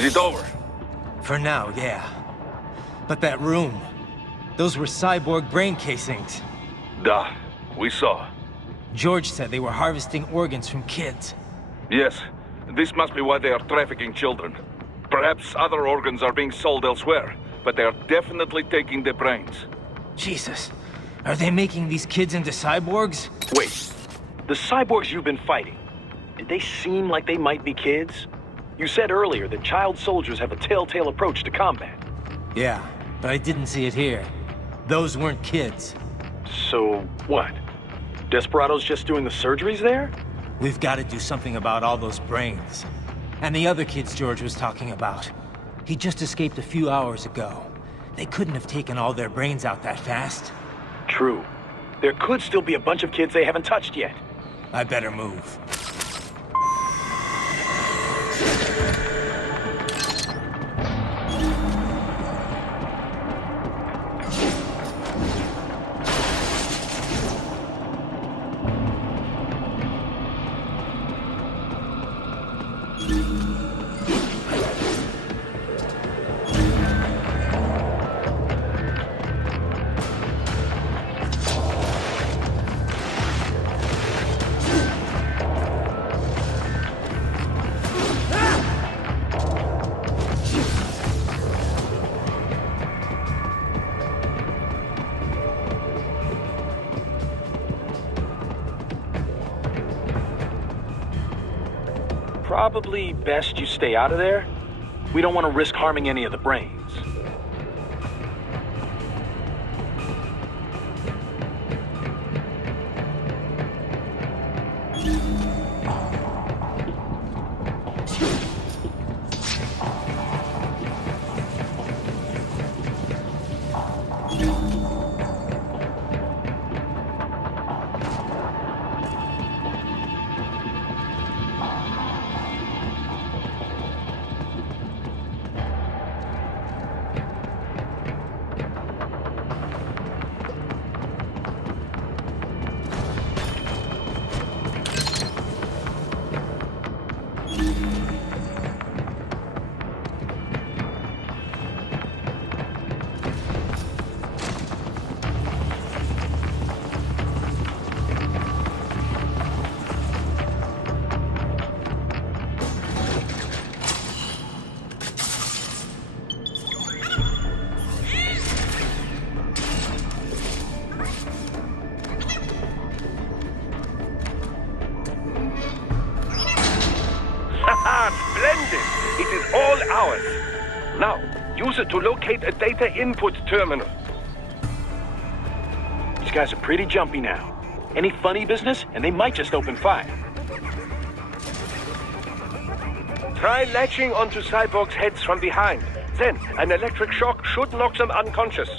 Is it over? For now, yeah. But that room, those were cyborg brain casings. Duh. We saw. George said they were harvesting organs from kids. Yes. This must be why they are trafficking children. Perhaps other organs are being sold elsewhere, but they are definitely taking the brains. Jesus. Are they making these kids into cyborgs? Wait. The cyborgs you've been fighting, did they seem like they might be kids? You said earlier that child soldiers have a telltale approach to combat. Yeah, but I didn't see it here. Those weren't kids. So, what? Desperados just doing the surgeries there? We've got to do something about all those brains. And the other kids George was talking about. He just escaped a few hours ago. They couldn't have taken all their brains out that fast. True. There could still be a bunch of kids they haven't touched yet. I better move. Probably best you stay out of there. We don't want to risk harming any of the brains. Splendid! It is all ours. Now, use it to locate a data input terminal. These guys are pretty jumpy now. Any funny business, and they might just open fire. Try latching onto cyborgs' heads from behind. Then, an electric shock should knock them unconscious.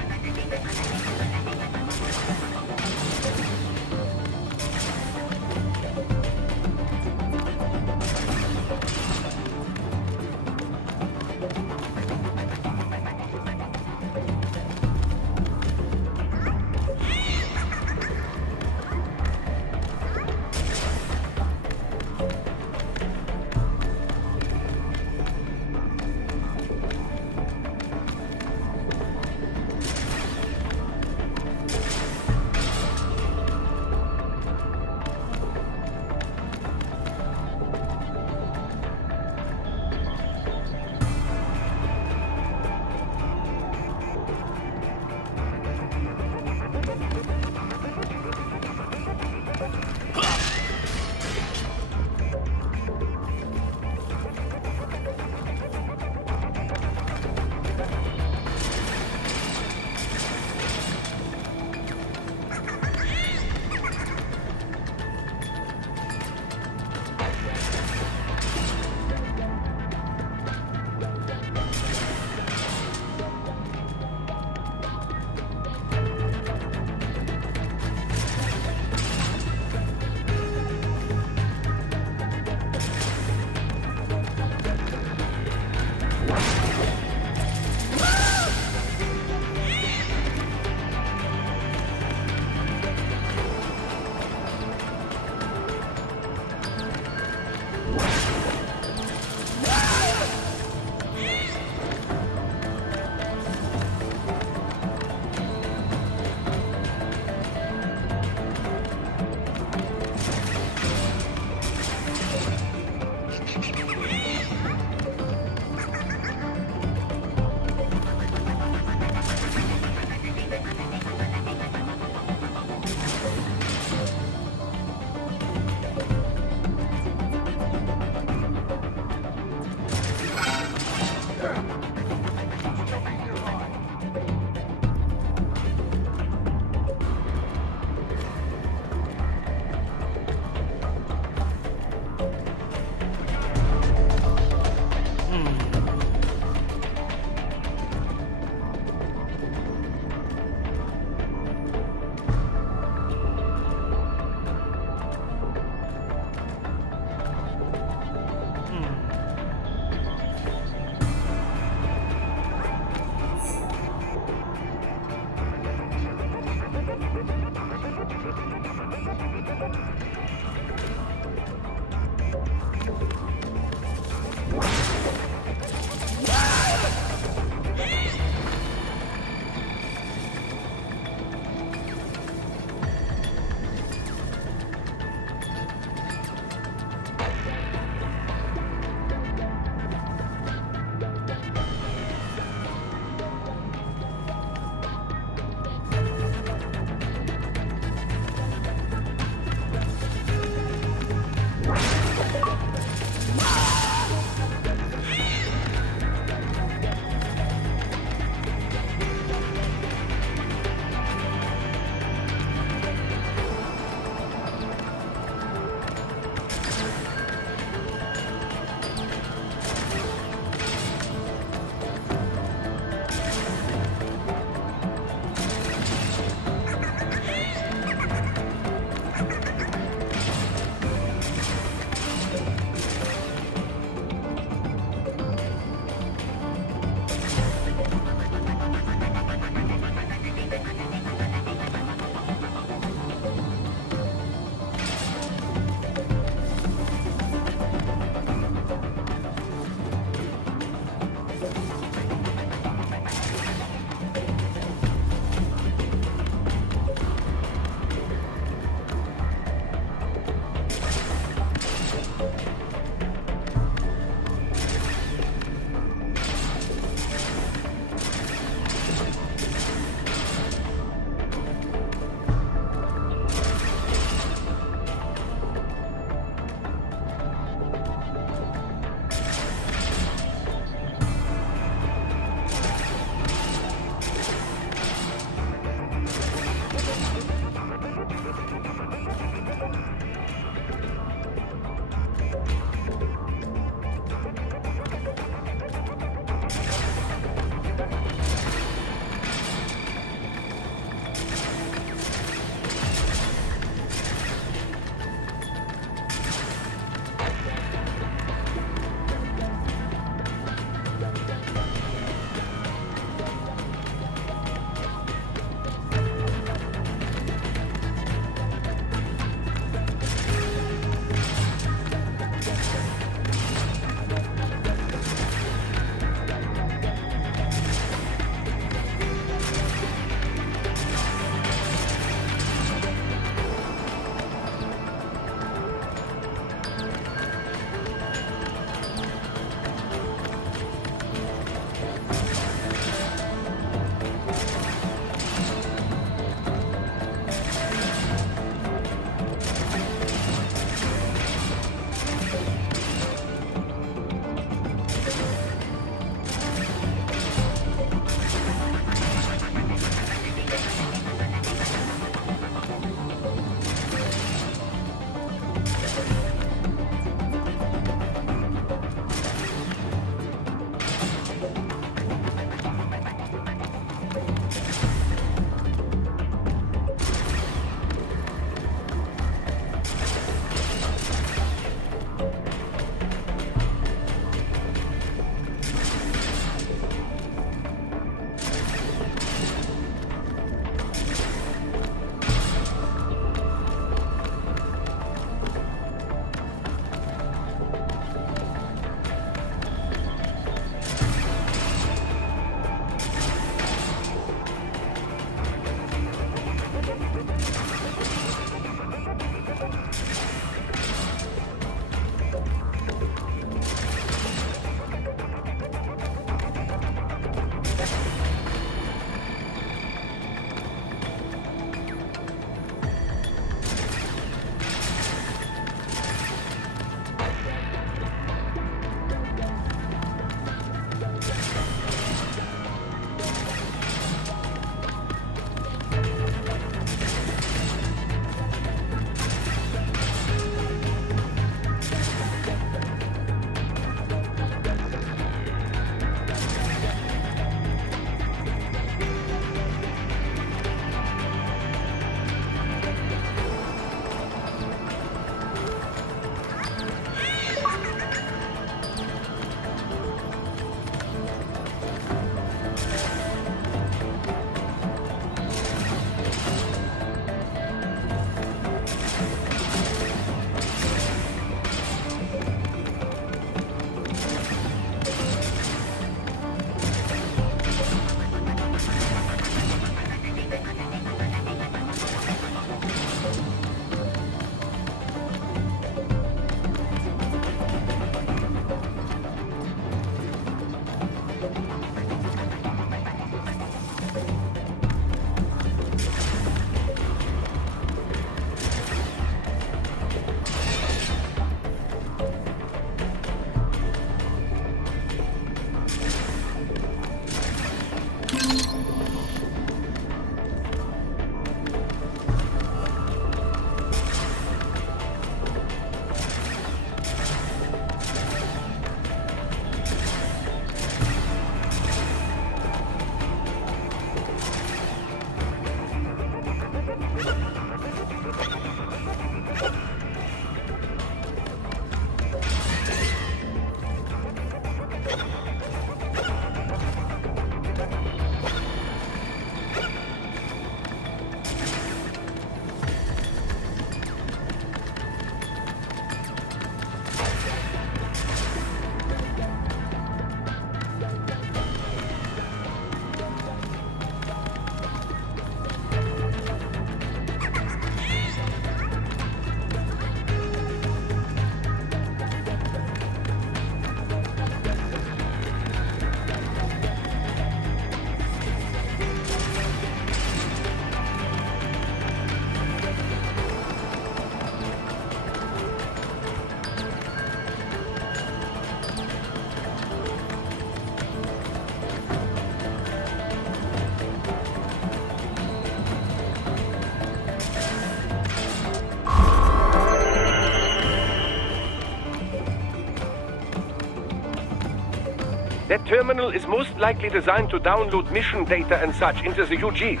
That terminal is most likely designed to download mission data and such into the UGs.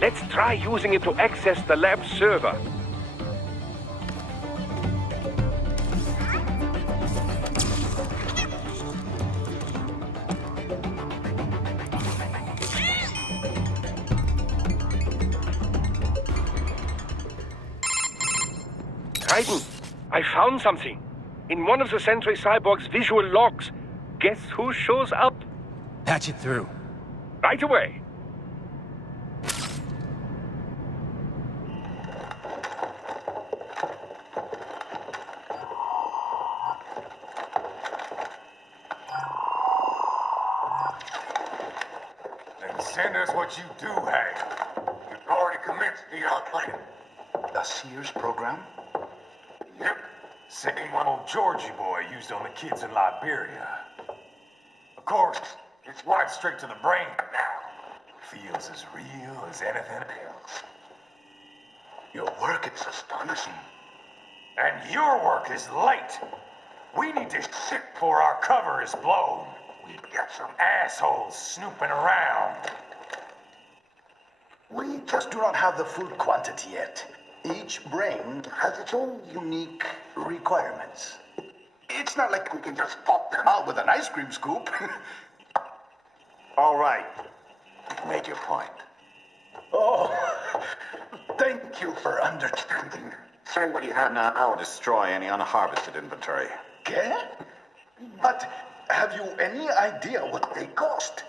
Let's try using it to access the lab server. Raiden, I found something. In one of the Sentry Cyborg's visual logs. Guess who shows up? Patch it through. Right away. Then send us what you do have. You've already commenced the outline. The Sears program? Yep. Same one old Georgie boy used on the kids in Liberia. Of course, it's right straight to the brain now. Feels as real as anything else. Your work is astonishing. And your work is late. We need to shit before our cover is blown. We've got some assholes snooping around. We just do not have the full quantity yet. Each brain has its own unique requirements. It's not like we can just pop them out with an ice cream scoop. All right. You've made your point. Oh, thank you for understanding. Send what you have now. I'll destroy any unharvested inventory. Okay? But have you any idea what they cost?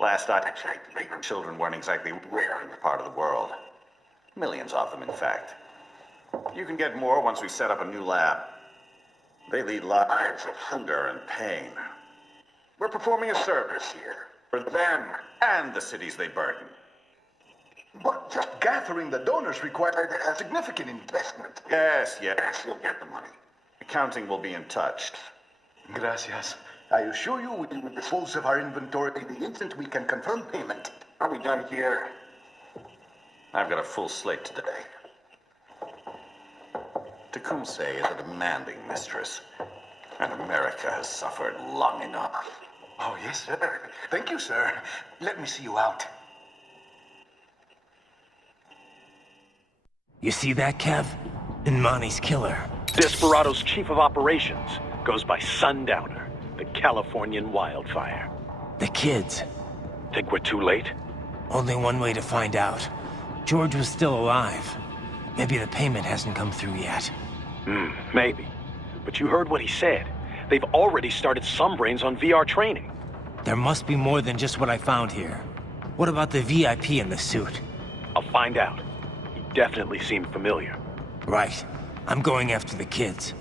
Last I checked, children weren't exactly rare in this part of the world. Millions of them, in fact. You can get more once we set up a new lab. They lead lives of hunger and pain. We're performing a service here for them and the cities they burden. But just gathering the donors required a significant investment. Yes, you'll get the money. Accounting will be in touch. Gracias. I assure you we will dispose of our inventory the instant we can confirm payment. Are we done here? I've got a full slate today. Tecumseh is a demanding mistress, and America has suffered long enough. Oh, yes, sir. Thank you, sir. Let me see you out. You see that, Kev? Imani's killer. Desperado's chief of operations goes by Sundowner, the Californian wildfire. The kids. Think we're too late? Only one way to find out. George was still alive. Maybe the payment hasn't come through yet. Maybe. But you heard what he said. They've already started some brains on VR training. There must be more than just what I found here. What about the VIP in the suit? I'll find out. He definitely seemed familiar. Right. I'm going after the kids.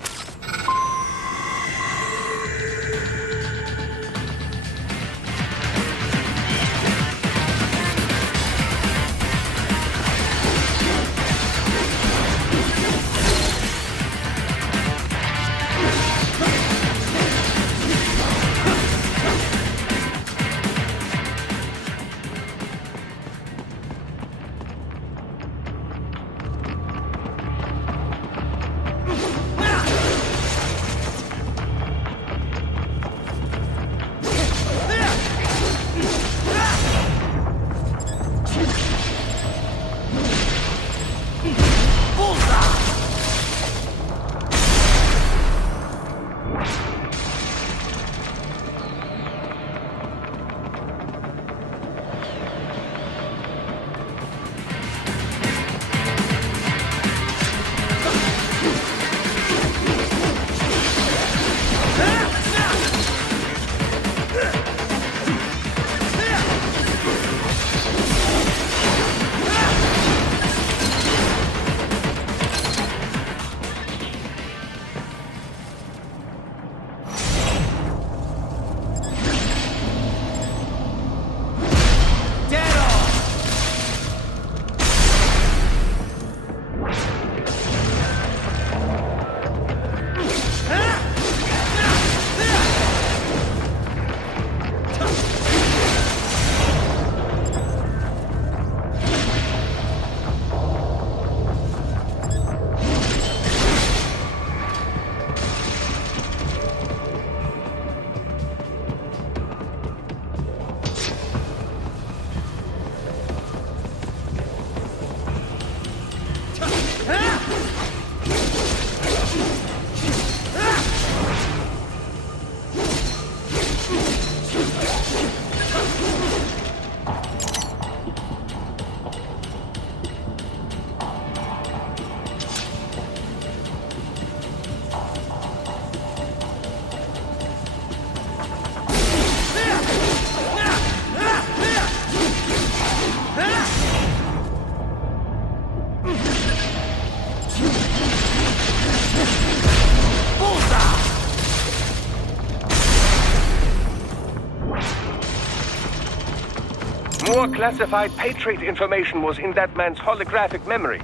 More classified Patriot information was in that man's holographic memory.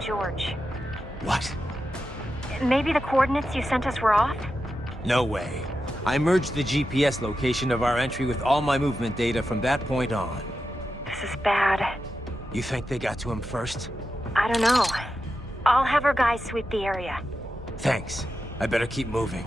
George. What? Maybe the coordinates you sent us were off? No way. I merged the GPS location of our entry with all my movement data from that point on. This is bad. You think they got to him first? I don't know. I'll have our guys sweep the area. Thanks. I better keep moving.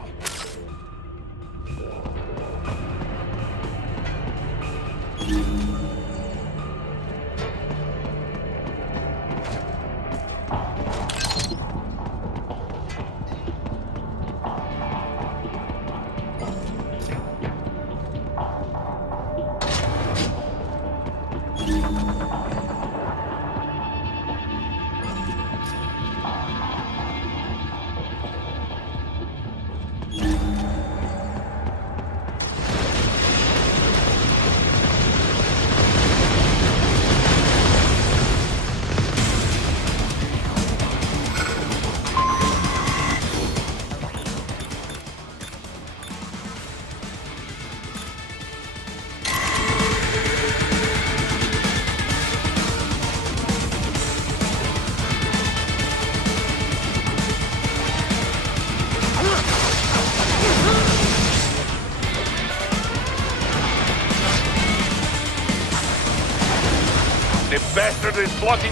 The bastard is blocking.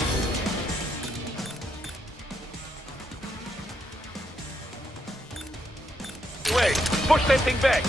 Wait, push that thing back.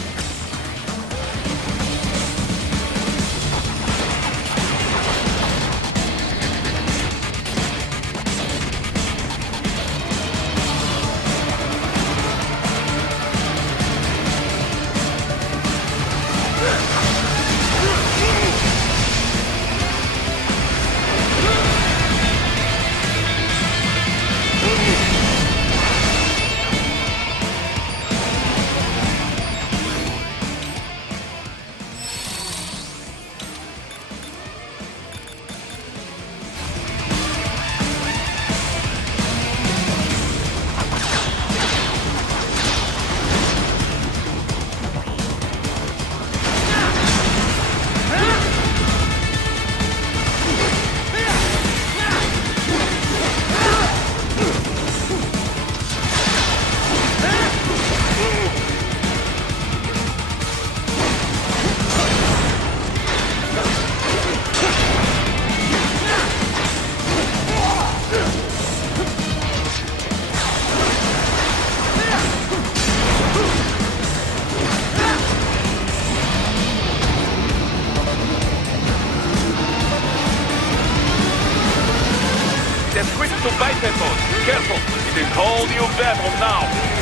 They're quick to bypass. Careful, it is whole new battle now.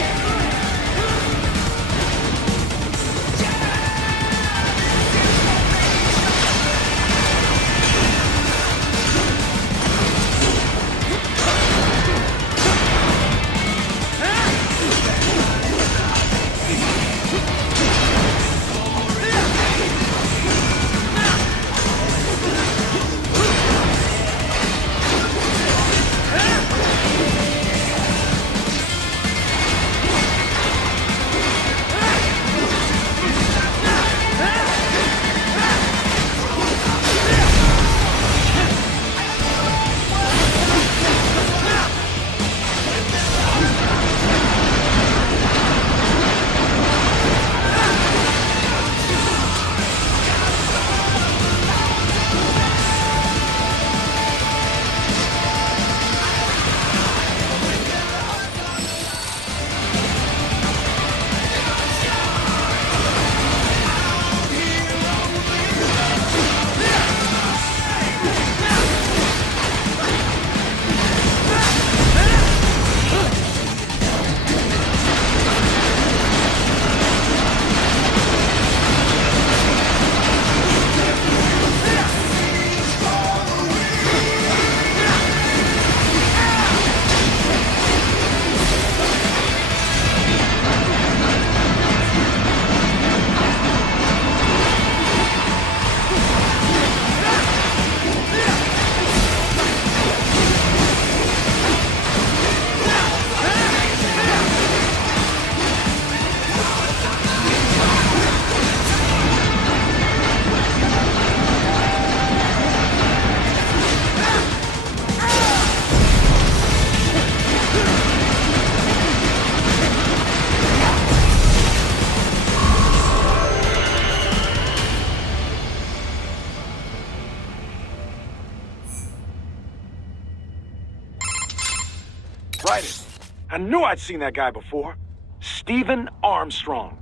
Raiden. I knew I'd seen that guy before. Stephen Armstrong.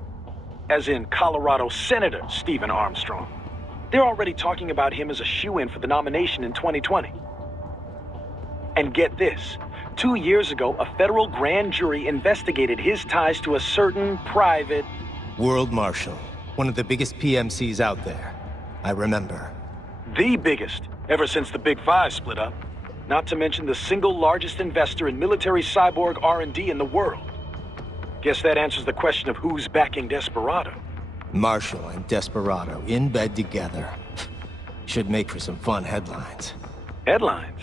As in Colorado Senator Stephen Armstrong. They're already talking about him as a shoo-in for the nomination in 2020. And get this. 2 years ago, a federal grand jury investigated his ties to a certain private... World Marshal. One of the biggest PMCs out there. I remember. The biggest, ever since the Big Five split up. Not to mention the single largest investor in military cyborg R&D in the world. Guess that answers the question of who's backing Desperado. Marshall and Desperado in bed together. Should make for some fun headlines. Headlines?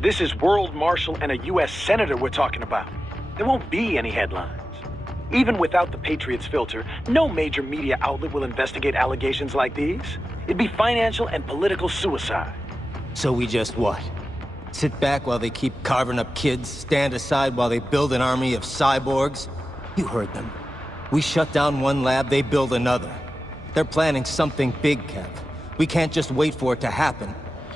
This is World Marshal and a U.S. Senator we're talking about. There won't be any headlines. Even without the Patriots filter, no major media outlet will investigate allegations like these. It'd be financial and political suicide. So we just what? Sit back while they keep carving up kids, stand aside while they build an army of cyborgs? You heard them. We shut down one lab, they build another. They're planning something big, Kev. We can't just wait for it to happen.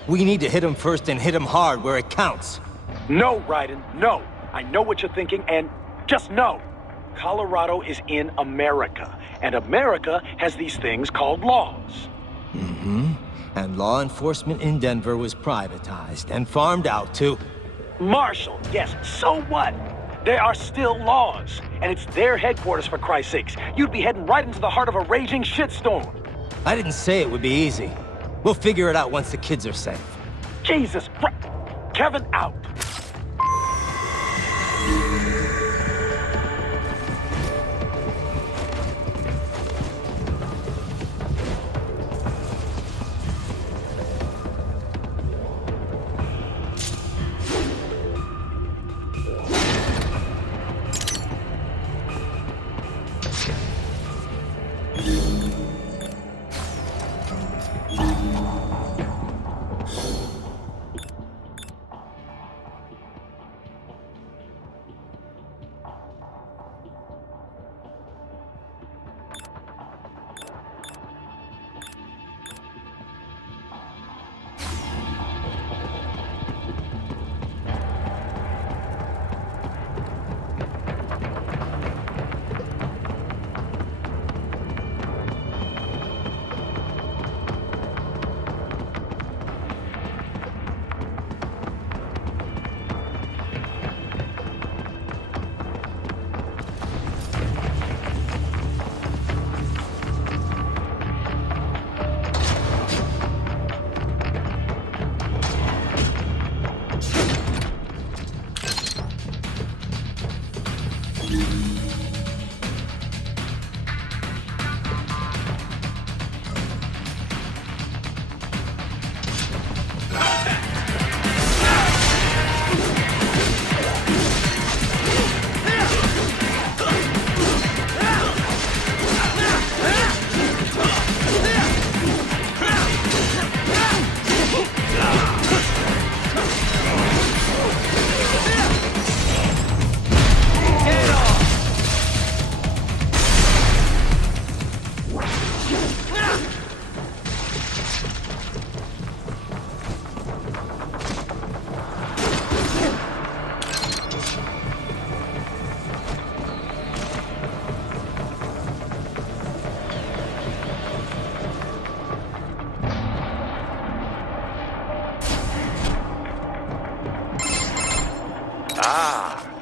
We need to hit them first and hit them hard where it counts. No, Raiden, no. I know what you're thinking, and just no. Colorado is in America, and America has these things called laws. Mm-hmm. And law enforcement in Denver was privatized and farmed out to... Marshall, yes, so what? There are still laws, and it's their headquarters, for Christ's sakes. You'd be heading right into the heart of a raging shitstorm. I didn't say it would be easy. We'll figure it out once the kids are safe. Jesus Christ. Kevin, out.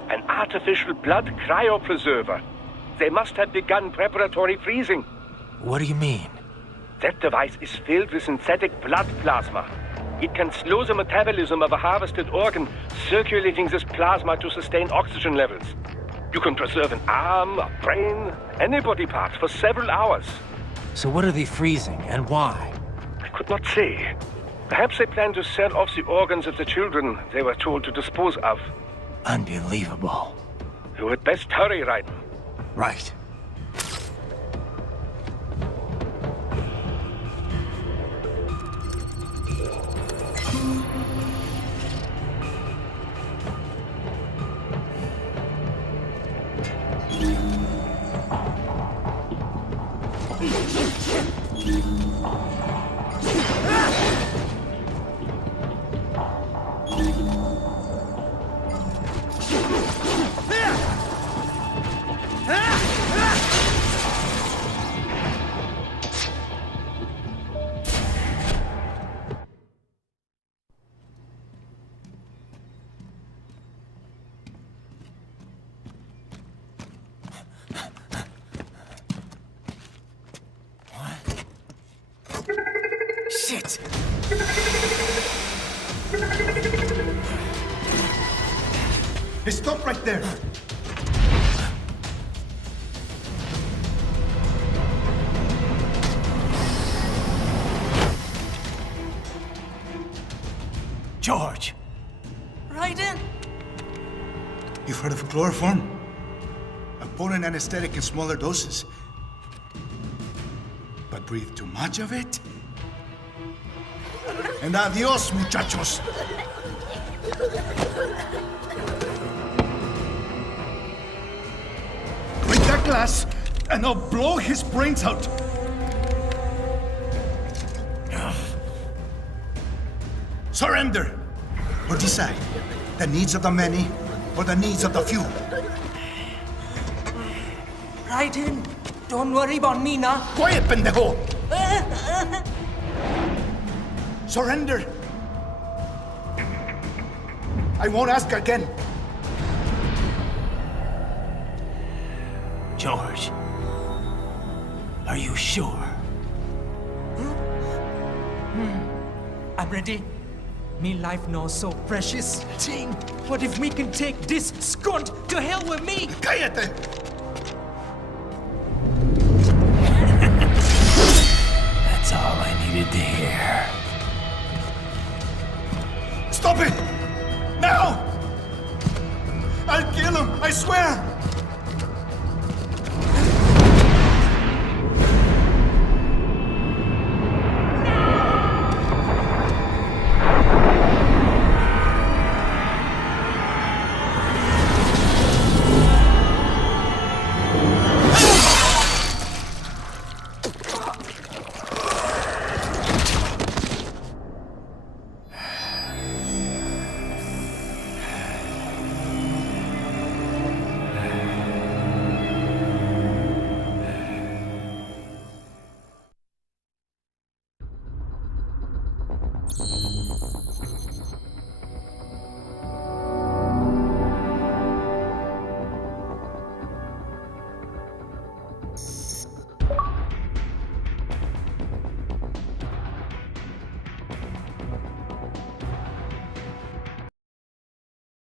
An artificial blood cryopreserver. They must have begun preparatory freezing. What do you mean? That device is filled with synthetic blood plasma. It can slow the metabolism of a harvested organ, circulating this plasma to sustain oxygen levels. You can preserve an arm, a brain, any body part for several hours. So what are they freezing, and why? I could not say. Perhaps they plan to sell off the organs of the children they were told to dispose of. Unbelievable. You had best hurry, Raiden. Right. Shit! Hey, stop right there. George! Raiden! You've heard of chloroform? A potent anesthetic in smaller doses. But breathe too much of it? And adios, muchachos! Break that glass, and I'll blow his brains out! Surrender! Or decide, the needs of the many, or the needs of the few. Raiden, don't worry about me now. Quiet, pendejo! Surrender! I won't ask again. George, are you sure? I'm ready. Me life now so precious. Ting, what if we can take this skunt to hell with me? Cállate! That's all I needed to hear. Stop it! Now! I'll kill him, I swear!